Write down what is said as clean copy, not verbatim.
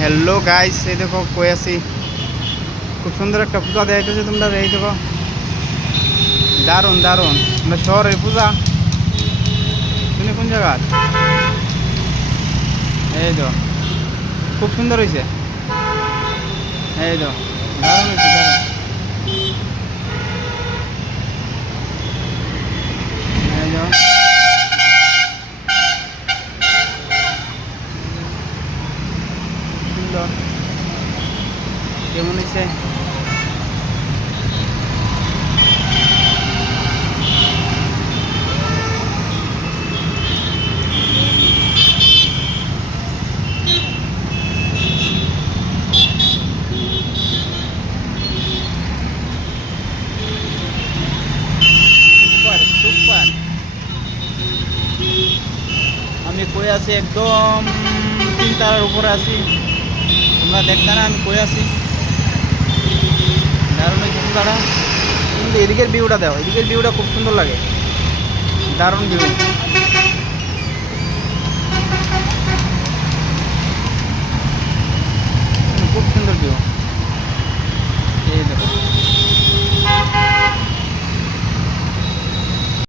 Hello guys, এই দেখো কই আছি। খুব সুন্দর একটা পূজা দেখাইতেছে তোমরা। এই দেখো, দারুণ দারুণ। আমরা শহরের পূজা, তুমি কোন জায়গা? এই তো খুব সুন্দর হয়েছে। এই তো দারুণ হয়েছে, দারুণ। এই তো সুন্দর, কেমন হয়েছে? Super super. আমি কই আছি, একদম 3 তারার উপরে আছি। তোমরা দেখতে না আমি কই আছি? দারুণ হয়েছে পূজাটা। কিন্তু এদিকের ভিউটা দাও, এদিকের ভিউটা খুব সুন্দর লাগে, দারুণ ভিউ, খুব সুন্দর ভিউ।